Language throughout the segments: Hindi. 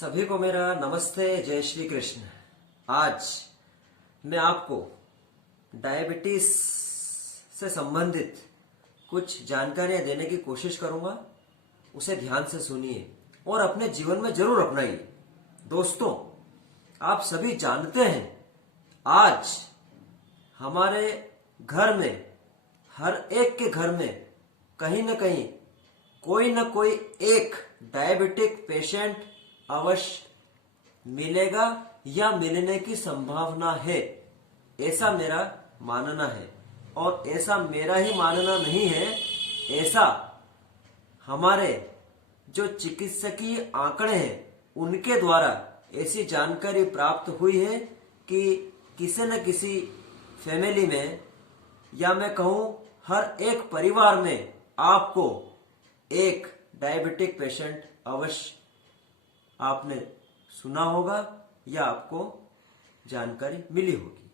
सभी को मेरा नमस्ते, जय श्री कृष्ण। आज मैं आपको डायबिटीज से संबंधित कुछ जानकारियां देने की कोशिश करूंगा। उसे ध्यान से सुनिए और अपने जीवन में जरूर अपनाइए। दोस्तों, आप सभी जानते हैं आज हमारे घर में, हर एक के घर में कहीं न कहीं कोई न कोई एक डायबिटिक पेशेंट अवश्य मिलेगा या मिलने की संभावना है, ऐसा मेरा मानना है। और ऐसा मेरा ही मानना नहीं है, ऐसा हमारे जो चिकित्सकीय आंकड़े हैं उनके द्वारा ऐसी जानकारी प्राप्त हुई है कि किसी न किसी फैमिली में, या मैं कहूं हर एक परिवार में, आपको एक डायबिटिक पेशेंट अवश्य आपने सुना होगा या आपको जानकारी मिली होगी।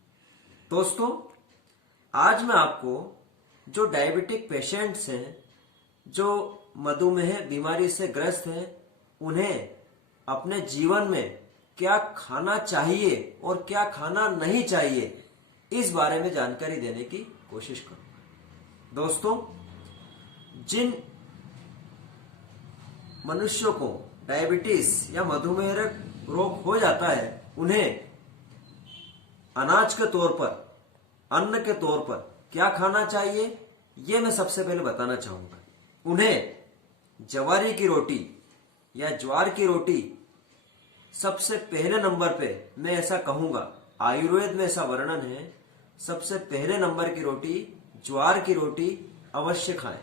दोस्तों, आज मैं आपको जो डायबिटिक पेशेंट्स हैं, जो मधुमेह बीमारी से ग्रस्त हैं, उन्हें अपने जीवन में क्या खाना चाहिए और क्या खाना नहीं चाहिए, इस बारे में जानकारी देने की कोशिश करूंगा। दोस्तों, जिन मनुष्यों को डायबिटीज या मधुमेह रोग हो जाता है, उन्हें अनाज के तौर पर, अन्न के तौर पर क्या खाना चाहिए, ये मैं सबसे पहले बताना चाहूंगा। उन्हें जवारी की रोटी या ज्वार की रोटी सबसे पहले नंबर पे, मैं ऐसा कहूंगा, आयुर्वेद में ऐसा वर्णन है, सबसे पहले नंबर की रोटी ज्वार की रोटी अवश्य खाएं।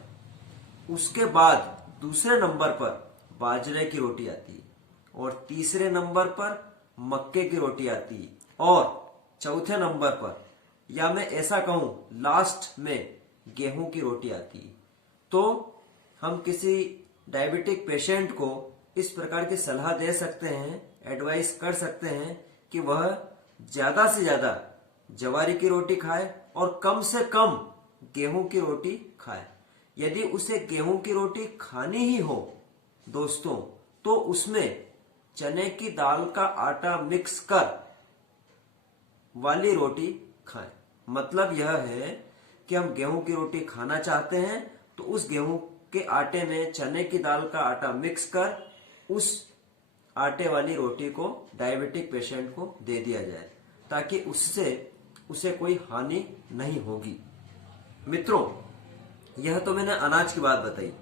उसके बाद दूसरे नंबर पर बाजरे की रोटी आती है और तीसरे नंबर पर मक्के की रोटी आती है और चौथे नंबर पर, या मैं ऐसा कहूं लास्ट में, गेहूं की रोटी आती है। तो हम किसी डायबिटिक पेशेंट को इस प्रकार की सलाह दे सकते हैं, एडवाइस कर सकते हैं कि वह ज्यादा से ज्यादा जवारी की रोटी खाए और कम से कम गेहूं की रोटी खाए। यदि उसे गेहूं की रोटी खानी ही हो दोस्तों, तो उसमें चने की दाल का आटा मिक्स कर वाली रोटी खाएं। मतलब यह है कि हम गेहूं की रोटी खाना चाहते हैं तो उस गेहूं के आटे में चने की दाल का आटा मिक्स कर उस आटे वाली रोटी को डायबिटिक पेशेंट को दे दिया जाए, ताकि उससे उसे कोई हानि नहीं होगी। मित्रों, यह तो मैंने अनाज की बात बताई।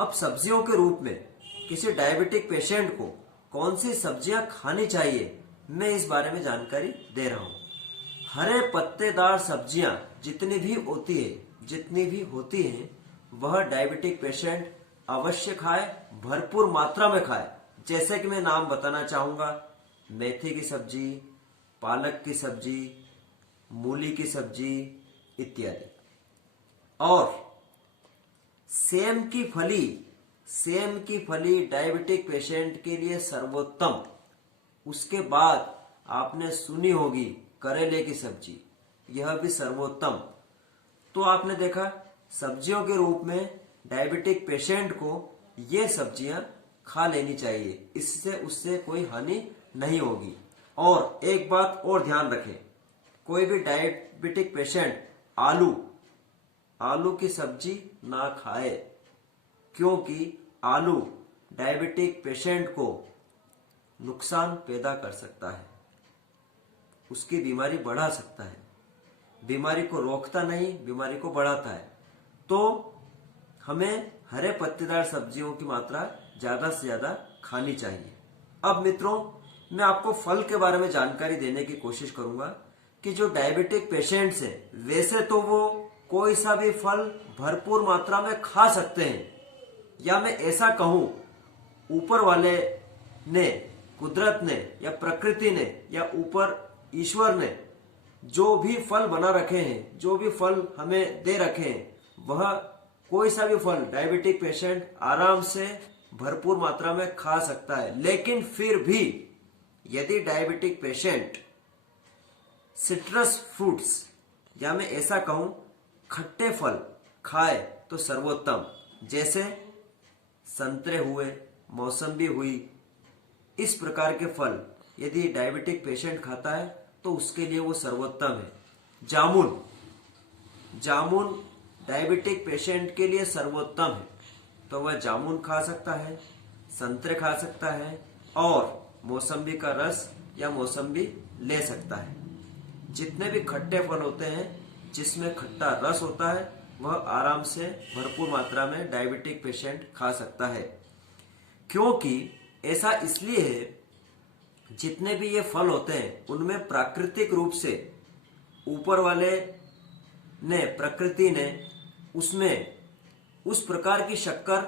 अब सब्जियों के रूप में किसी डायबिटिक पेशेंट को कौन सी सब्जियां खानी चाहिए, मैं इस बारे में जानकारी दे रहा हूं। हरे पत्तेदार सब्जियां जितनी भी होती हैं, वह डायबिटिक पेशेंट अवश्य खाए, भरपूर मात्रा में खाए। जैसे कि मैं नाम बताना चाहूंगा, मेथी की सब्जी, पालक की सब्जी, मूली की सब्जी इत्यादि। और सेम की फली डायबिटिक पेशेंट के लिए सर्वोत्तम। उसके बाद आपने सुनी होगी करेले की सब्जी, यह भी सर्वोत्तम। तो आपने देखा, सब्जियों के रूप में डायबिटिक पेशेंट को ये सब्जियां खा लेनी चाहिए, इससे उससे कोई हानि नहीं होगी। और एक बात और ध्यान रखें, कोई भी डायबिटिक पेशेंट आलू की सब्जी ना खाए, क्योंकि आलू डायबिटिक पेशेंट को नुकसान पैदा कर सकता है, उसकी बीमारी बढ़ा सकता है। बीमारी को रोकता नहीं, बीमारी को बढ़ाता है। तो हमें हरे पत्तेदार सब्जियों की मात्रा ज्यादा से ज्यादा खानी चाहिए। अब मित्रों, मैं आपको फल के बारे में जानकारी देने की कोशिश करूंगा कि जो डायबिटिक पेशेंट्स हैं, वैसे तो वो कोई सा भी फल भरपूर मात्रा में खा सकते हैं, या मैं ऐसा कहूं ऊपर वाले ने, कुदरत ने या प्रकृति ने या ऊपर ईश्वर ने जो भी फल बना रखे हैं, जो भी फल हमें दे रखे हैं, वह कोई सा भी फल डायबिटिक पेशेंट आराम से भरपूर मात्रा में खा सकता है। लेकिन फिर भी यदि डायबिटिक पेशेंट सिट्रस फ्रूट्स, या मैं ऐसा कहूं खट्टे फल खाए तो सर्वोत्तम। जैसे संतरे हुए, मौसम्बी हुई, इस प्रकार के फल यदि डायबिटिक पेशेंट खाता है तो उसके लिए वो सर्वोत्तम है। जामुन, जामुन डायबिटिक पेशेंट के लिए सर्वोत्तम है, तो वह जामुन खा सकता है, संतरे खा सकता है और मौसम्बी का रस या मौसम्बी ले सकता है। जितने भी खट्टे फल होते हैं जिसमें खट्टा रस होता है वह आराम से भरपूर मात्रा में डायबिटिक पेशेंट खा सकता है। क्योंकि ऐसा इसलिए है, जितने भी ये फल होते हैं उनमें प्राकृतिक रूप से ऊपर वाले ने, प्रकृति ने उसमें उस प्रकार की शक्कर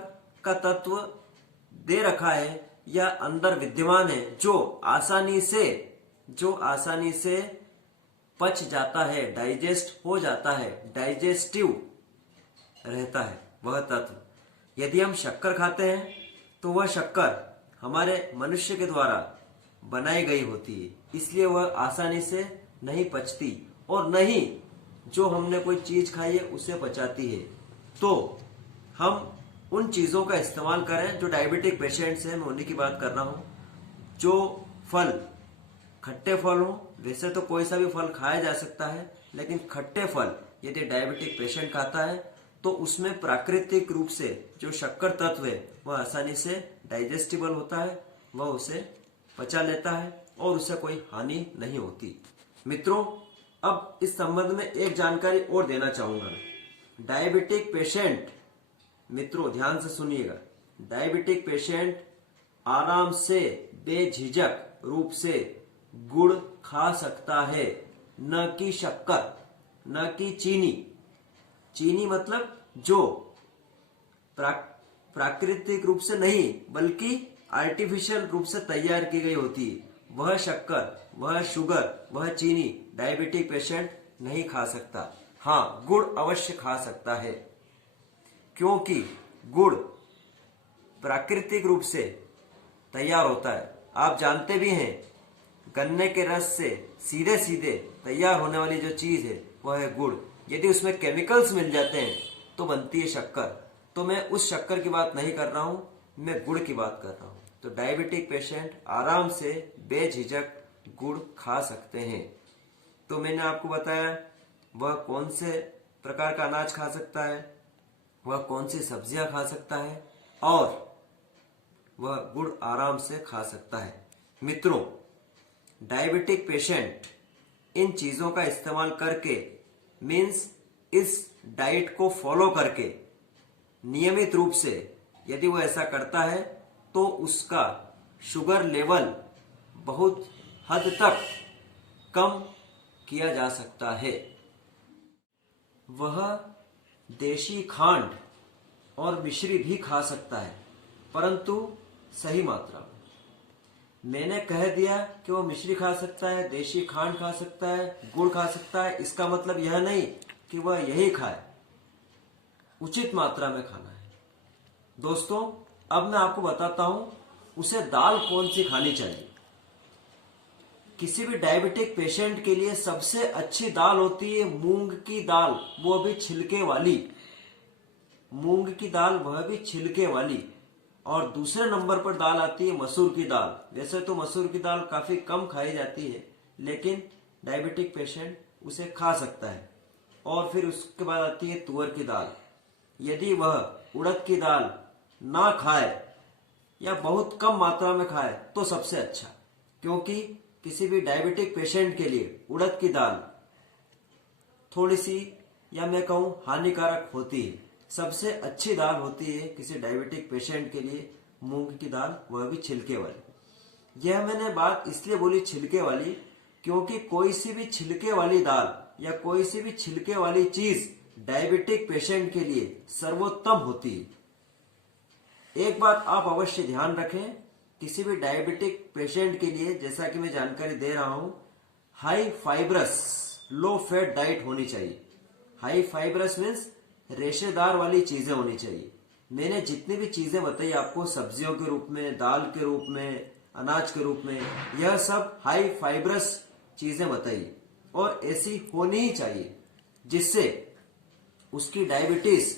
का तत्व दे रखा है या अंदर विद्यमान है जो आसानी से पच जाता है, डाइजेस्ट हो जाता है, डाइजेस्टिव रहता है वह तत्व। यदि हम शक्कर खाते हैं तो वह शक्कर हमारे मनुष्य के द्वारा बनाई गई होती है, इसलिए वह आसानी से नहीं पचती और नहीं जो हमने कोई चीज खाई है उसे पचाती है। तो हम उन चीजों का इस्तेमाल करें जो डायबिटिक पेशेंट्स हैं, मैं उन्हीं की बात कर रहा हूं। जो फल खट्टे फल हो, वैसे तो कोई सा भी फल खाया जा सकता है, लेकिन खट्टे फल यदि डायबिटिक पेशेंट खाता है तो उसमें प्राकृतिक रूप से जो शक्कर तत्व है वह आसानी से डाइजेस्टिबल होता है, वह उसे पचा लेता है और उसे कोई हानि नहीं होती। मित्रों, अब इस संबंध में एक जानकारी और देना चाहूंगा। डायबिटिक पेशेंट, मित्रों ध्यान से सुनिएगा, डायबिटिक पेशेंट आराम से बेझिझक रूप से गुड़ खा सकता है, न कि शक्कर, न कि चीनी। चीनी मतलब जो प्राकृतिक रूप से नहीं बल्कि आर्टिफिशियल रूप से तैयार की गई होती है, वह शक्कर, वह शुगर, वह चीनी डायबिटिक पेशेंट नहीं खा सकता। हाँ, गुड़ अवश्य खा सकता है, क्योंकि गुड़ प्राकृतिक रूप से तैयार होता है। आप जानते भी हैं, गन्ने के रस से सीधे सीधे तैयार होने वाली जो चीज है वह है गुड़। यदि उसमें केमिकल्स मिल जाते हैं तो बनती है शक्कर। तो मैं उस शक्कर की बात नहीं कर रहा हूं, मैं गुड़ की बात कर रहा हूं। तो डायबिटिक पेशेंट आराम से बेझिझक गुड़ खा सकते हैं। तो मैंने आपको बताया वह कौन से प्रकार का अनाज खा सकता है, वह कौन सी सब्जियां खा सकता है और वह गुड़ आराम से खा सकता है। मित्रों, डायबिटिक पेशेंट इन चीजों का इस्तेमाल करके, मीन्स इस डाइट को फॉलो करके नियमित रूप से यदि वो ऐसा करता है तो उसका शुगर लेवल बहुत हद तक कम किया जा सकता है। वह देशी खांड और मिश्री भी खा सकता है, परंतु सही मात्रा में। मैंने कह दिया कि वह मिश्री खा सकता है, देशी खांड खा सकता है, गुड़ खा सकता है, इसका मतलब यह नहीं कि वह यही खाए, उचित मात्रा में खाना है। दोस्तों, अब मैं आपको बताता हूं उसे दाल कौन सी खानी चाहिए। किसी भी डायबिटिक पेशेंट के लिए सबसे अच्छी दाल होती है मूंग की दाल, वो भी छिलके वाली। मूंग की दाल, वह भी छिलके वाली। और दूसरे नंबर पर दाल आती है मसूर की दाल। वैसे तो मसूर की दाल काफी कम खाई जाती है, लेकिन डायबिटिक पेशेंट उसे खा सकता है। और फिर उसके बाद आती है तुअर की दाल। यदि वह उड़द की दाल ना खाए या बहुत कम मात्रा में खाए तो सबसे अच्छा, क्योंकि किसी भी डायबिटिक पेशेंट के लिए उड़द की दाल थोड़ी सी, या मैं कहूं, हानिकारक होती है। सबसे अच्छी दाल होती है किसी डायबिटिक पेशेंट के लिए मूंग की दाल, वह भी छिलके वाली। यह मैंने बात इसलिए बोली छिलके वाली, क्योंकि कोई सी भी छिलके वाली दाल या कोई सी भी छिलके वाली चीज डायबिटिक पेशेंट के लिए सर्वोत्तम होती है। एक बात आप अवश्य ध्यान रखें, किसी भी डायबिटिक पेशेंट के लिए, जैसा कि मैं जानकारी दे रहा हूं, high fibrous low fat diet होनी चाहिए। हाई फाइब्रस मीन्स रेशेदार वाली चीजें होनी चाहिए। मैंने जितनी भी चीजें बताई आपको, सब्जियों के रूप में, दाल के रूप में, अनाज के रूप में, यह सब हाई फाइब्रस चीजें बताई और ऐसी होनी ही चाहिए जिससे उसकी डायबिटीज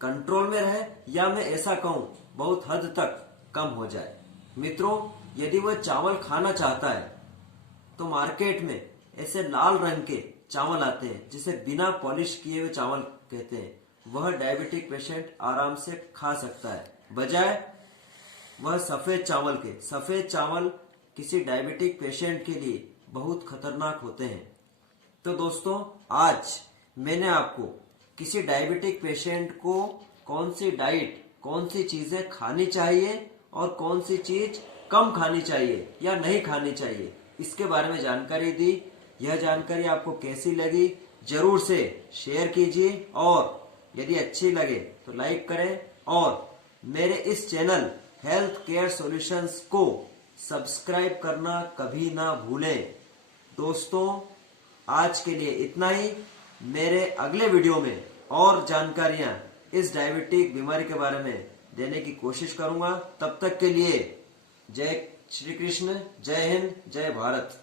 कंट्रोल में रहे, या मैं ऐसा कहूं बहुत हद तक कम हो जाए। मित्रों, यदि वह चावल खाना चाहता है तो मार्केट में ऐसे लाल रंग के चावल आते हैं जिसे बिना पॉलिश किए हुए चावल कहते हैं। वह डायबिटिक पेशेंट आराम से खा सकता है, बजाय वह सफेद चावल के। सफेद चावल किसी डायबिटिक पेशेंट के लिए बहुत खतरनाक होते हैं। तो दोस्तों, आज मैंने आपको किसी डायबिटिक पेशेंट को कौन सी डाइट, कौन सी चीजें खानी चाहिए और कौन सी चीज कम खानी चाहिए या नहीं खानी चाहिए, इसके बारे में जानकारी दी। यह जानकारी आपको कैसी लगी जरूर से शेयर कीजिए, और यदि अच्छी लगे तो लाइक करें, और मेरे इस चैनल हेल्थ केयर सॉल्यूशंस को सब्सक्राइब करना कभी ना भूलें। दोस्तों, आज के लिए इतना ही। मेरे अगले वीडियो में और जानकारियां इस डायबिटिक बीमारी के बारे में देने की कोशिश करूंगा। तब तक के लिए जय श्री कृष्ण, जय हिंद, जय भारत।